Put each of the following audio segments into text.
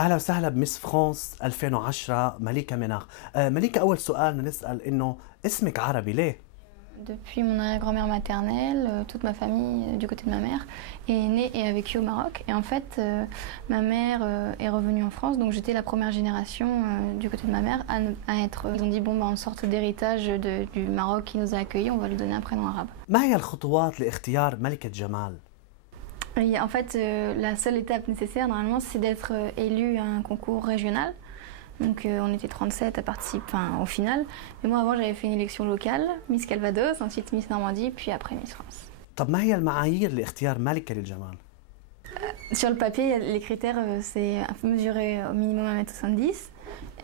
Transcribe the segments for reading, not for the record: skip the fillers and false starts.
اهلا وسهلا بمس فرانس 2010 مليكة مناخ. مليكة، اول سؤال بدنا نسال انه اسمك عربي ليه؟ Depuis mon arrière-grand-mère maternelle, toute ma famille du côté de ma mère est née et a vécu au Maroc. Et en fait, ma mère est revenue en France, donc j'étais la première génération du côté de ma mère à être. Ils ont dit bon, bah, en sorte d'héritage du Maroc qui nous a accueillis, on va lui donner un prénom arabe. ما هي الخطوات لاختيار ملكة جمال؟ Et en fait, la seule étape nécessaire normalement, c'est d'être élu à un concours régional. Donc on était 37 à participer au final. Mais moi avant j'avais fait une élection locale, Miss Calvados, ensuite Miss Normandie, puis après Miss France. طب ما هي المعايير لاختيار ملكة للجمال؟ Sur le papier, les critères, c'est mesurer au minimum 1,70 m,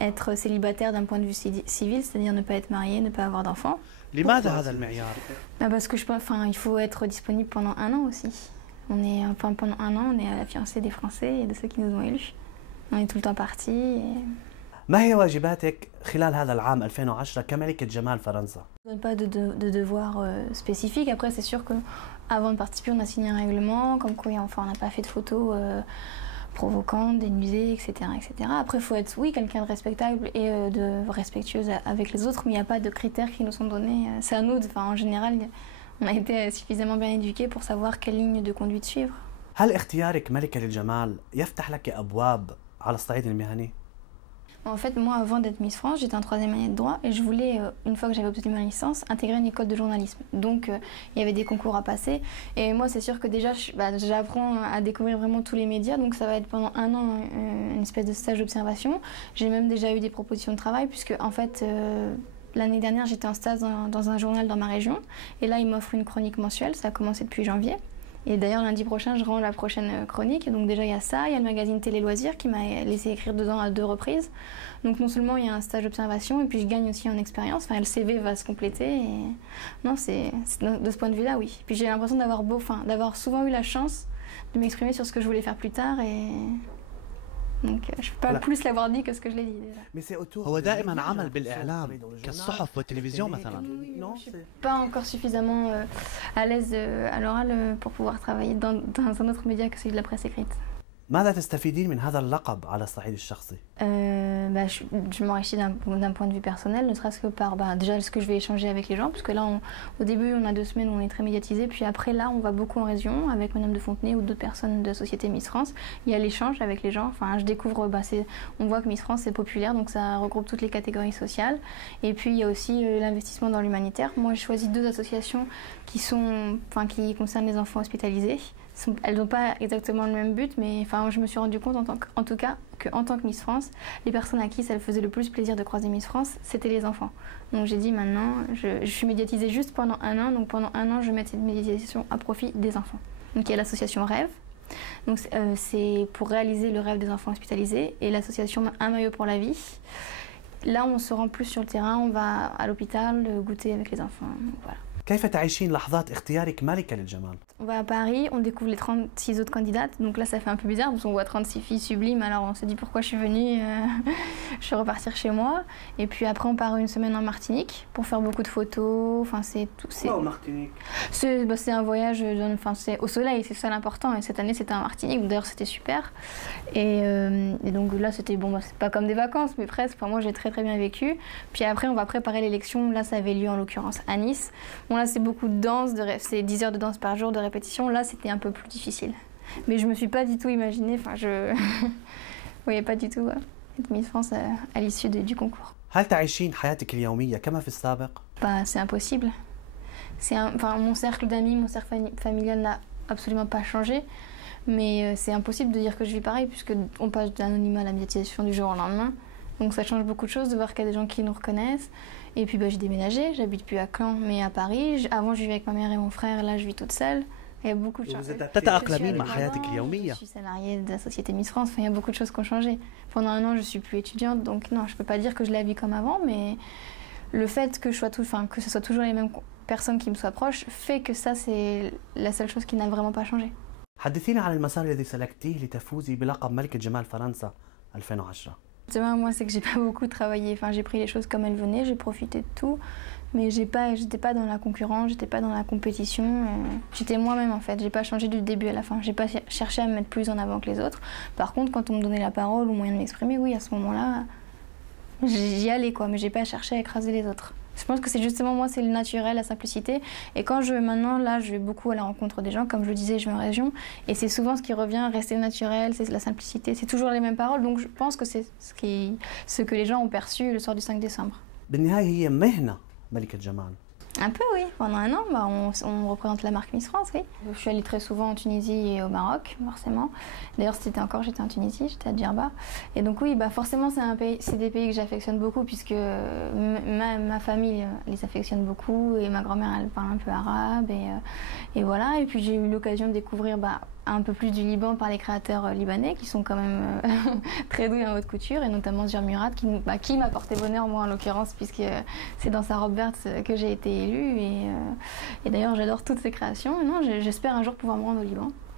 être célibataire d'un point de vue civil, c'est-à-dire ne pas être marié, ne pas avoir d'enfant. لماذا هذا المعيار؟ Parce que je pense, il faut être disponible pendant un an aussi. Pendant un an, on est à la fiancée des Français et de ceux qui nous ont élus. On est tout le temps partis. ما هي واجباتك خلال هذا العام 2010 كملكة جمال فرنسا؟ On ne donne pas de devoirs spécifiques. Après, c'est sûr qu'avant de participer, on a signé un règlement, comme quoi on n'a pas fait de photos provocantes, dénudées, etc., etc. Après, il faut être, oui, quelqu'un de respectable et de respectueuse avec les autres, mais il n'y a pas de critères qui nous sont donnés. C'est à nous, en général, on a été suffisamment bien éduqués pour savoir quelle ligne de conduite suivre. هل اختيارك ملكة للجمال يفتح لك أبواب على الصعيد المهني؟ En fait, moi, avant d'être Miss France, j'étais en 3e année de droit et je voulais, une fois que j'avais obtenu ma licence, intégrer une école de journalisme. Donc, il y avait des concours à passer. Et moi, c'est sûr que déjà, j'apprends à découvrir vraiment tous les médias. Donc, ça va être pendant un an une espèce de stage d'observation. J'ai même déjà eu des propositions de travail puisque, en fait, l'année dernière, j'étais en stage dans un journal dans ma région. Et là, ils m'offrent une chronique mensuelle. Ça a commencé depuis janvier. Et d'ailleurs, lundi prochain, je rends la prochaine chronique. Donc déjà, il y a ça, il y a le magazine Télé Loisirs qui m'a laissé écrire dedans à 2 reprises. Donc non seulement il y a un stage d'observation, et puis je gagne aussi en expérience. Enfin, le CV va se compléter. Et... Non, c'est de ce point de vue-là, oui. Puis j'ai l'impression d'avoir souvent eu la chance de m'exprimer sur ce que je voulais faire plus tard. Et... Donc je peux pas plus l'avoir dit que ce que je l'ai dit déjà. هو دائما عمل بالإعلام كالصحف والتلفزيون مثلا. Pas encore suffisamment à l'aise à l'oral pour pouvoir travailler dans un autre média que celui de la presse écrite. ماذا تستفيدين من هذا اللقب على الصعيد الشخصي؟ Je m'enrichis d'un point de vue personnel, ne serait-ce que par déjà ce que je vais échanger avec les gens, parce que là, au début, on a 2 semaines où on est très médiatisé, puis après, là, on va beaucoup en région avec Madame de Fontenay ou d'autres personnes de la société Miss France. Il y a l'échange avec les gens, je découvre, on voit que Miss France est populaire, donc ça regroupe toutes les catégories sociales. Et puis, il y a aussi l'investissement dans l'humanitaire. Moi, j'ai choisi 2 associations qui concernent les enfants hospitalisés. Elles n'ont pas exactement le même but, mais je me suis rendu compte en tout cas qu'en tant que Miss France, les personnes à qui ça faisait le plus plaisir de croiser Miss France, c'était les enfants. Donc j'ai dit maintenant, je suis médiatisée juste pendant un an, donc pendant un an je mets cette médiatisation à profit des enfants. Donc il y a l'association Rêve, donc c'est pour réaliser le rêve des enfants hospitalisés, et l'association Un maillot pour la vie. Là on se rend plus sur le terrain, on va à l'hôpital goûter avec les enfants, donc voilà. كيف تعيشين لحظات اختيارك ملكة للجمال؟ On va à Paris, on découvre les 36 autres candidates. Donc là, ça fait un peu bizarre parce qu'on voit 36 filles sublimes. Alors on se dit pourquoi je suis venue, je vais repartir chez moi. Et puis après, on part une semaine en Martinique pour faire beaucoup de photos. Enfin, c'est tout. Pourquoi en Martinique? C'est un voyage, c'est au soleil, c'est ça l'important. Et cette année, c'était en Martinique. D'ailleurs, c'était super. Et donc là, c'était c'est pas comme des vacances, mais presque. Moi, j'ai très très bien vécu. Puis après, on va préparer l'élection. Là, ça avait lieu en l'occurrence à Nice. Bon, là, c'est beaucoup de danse, c'est 10 heures de danse par jour de répétition. Là, c'était un peu plus difficile. Mais je me suis pas du tout imaginé, je voyais pas du tout être Miss France à l'issue du concours. هل تعيشين حياتك اليومية كما في السابق؟ C'est impossible. Mon cercle d'amis, mon cercle familial n'a absolument pas changé. Mais c'est impossible de dire que je vis pareil, puisqu'on passe de l'anonymat à la médiatisation du jour au lendemain. Donc ça change beaucoup de choses de voir qu'il y a des gens qui nous reconnaissent. Et puis j'ai déménagé, j'habite plus à Caen mais à Paris. Avant je vivais avec ma mère et mon frère, là je vis toute seule. Il y a beaucoup de choses. تتأقلمين مع حياتك اليومية. Je suis salariée de la société Miss France, il y a beaucoup de choses qui ont changé. Pendant un an je suis plus étudiante, donc non, je peux pas dire que je la vis comme avant, mais le fait que que ce soit toujours les mêmes personnes qui me soient proches fait que ça c'est la seule chose qui n'a vraiment pas changé. حدثينا عن المسار الذي سلكتيه لتفوزي بلقب ملكة جمال فرنسا 2010. Moi, c'est que j'ai pas beaucoup travaillé. J'ai pris les choses comme elles venaient, j'ai profité de tout. mais j'étais pas dans la concurrence, j'étais pas dans la compétition. J'étais moi-même en fait. J'ai pas changé du début à la fin. J'ai pas cherché à me mettre plus en avant que les autres. Par contre, quand on me donnait la parole ou moyen de m'exprimer, oui, à ce moment-là, j'y allais quoi, mais j'ai pas cherché à écraser les autres. Je pense que c'est justement moi, c'est le naturel, la simplicité. Et quand maintenant, là, je vais beaucoup à la rencontre des gens. Comme je le disais, je vais en région. Et c'est souvent ce qui revient, rester naturel, c'est la simplicité. C'est toujours les mêmes paroles. Donc je pense que c'est ce que les gens ont perçu le soir du 5 décembre. بالنهاية هي مهنة ملكة جمال. Un peu, oui. Pendant un an, on représente la marque Miss France, oui. Je suis allée très souvent en Tunisie et au Maroc, forcément. D'ailleurs, j'étais en Tunisie, j'étais à Djerba. Et donc oui, forcément, c'est des pays que j'affectionne beaucoup puisque ma famille les affectionne beaucoup et ma grand-mère, elle parle un peu arabe et voilà. Et puis j'ai eu l'occasion de découvrir un peu plus du Liban par les créateurs libanais qui sont quand même très doués en haute couture et notamment Zir Murad qui m'a porté bonheur, moi en l'occurrence, puisque c'est dans sa robe verte que j'ai été élue et d'ailleurs j'adore toutes ses créations. Et non, j'espère un jour pouvoir me rendre au Liban.